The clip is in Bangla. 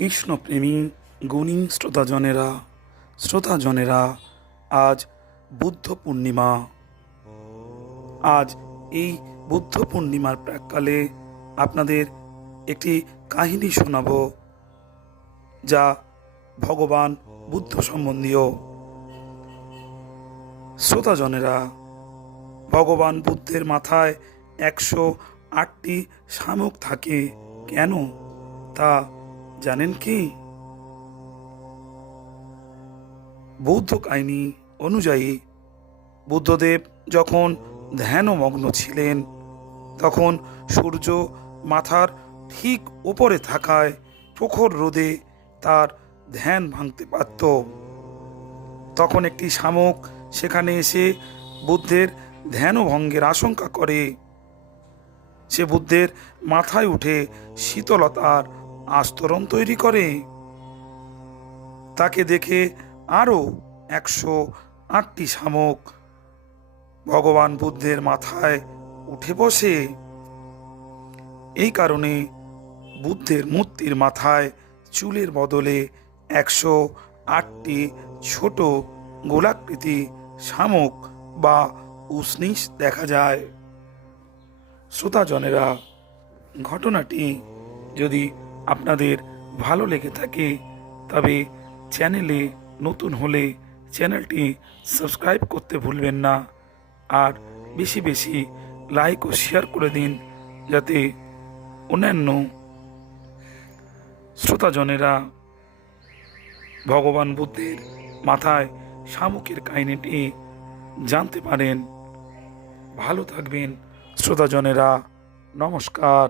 কৃষ্ণপ্রেমী গুণী শ্রোতাজনেরা, আজ বুদ্ধ পূর্ণিমা। আজ এই বুদ্ধ পূর্ণিমার প্রাক্কালে আপনাদের একটি কাহিনী শোনাব, যা ভগবান বুদ্ধ সম্বন্ধীয়। শ্রোতাজনেরা, ভগবান বুদ্ধের মাথায় 108টি শামুক থাকে কেন তা জানেন কি? বৌদ্ধ কাহিনী অনুযায়ী বুদ্ধদেব যখন ধ্যানমগ্ন ছিলেন, তখন সূর্য মাথার ঠিক উপরে থাকায় প্রখর রোদে তার ধ্যান ভাঙতে পারত। তখন একটি শামুক সেখানে এসে বুদ্ধের ধ্যানভঙ্গের আশঙ্কা করে। সে বুদ্ধের মাথায় উঠে শীতলতার আস্তরণ তৈরি করে। তাকে দেখে আরও 108টি শামুক ভগবান বুদ্ধের মাথায় উঠে বসে। এই কারণে বুদ্ধের মূর্তির মাথায় চুলের বদলে 108টি ছোট গোলাকৃতি শামুক বা উষ্ণিস দেখা যায়। শ্রোতাজনেরা, ঘটনাটি যদি আপনাদের ভালো লেগে থাকে, তবে চ্যানেলে নতুন হলে চ্যানেলটি সাবস্ক্রাইব করতে ভুলবেন না, আর বেশি বেশি লাইক ও শেয়ার করে দিন, যাতে অন্যান্য শ্রোতাজনেরা ভগবান বুদ্ধের মাথায় শামুকের কাহিনীটি জানতে পারেন। ভালো থাকবেন শ্রোতাজনেরা। নমস্কার।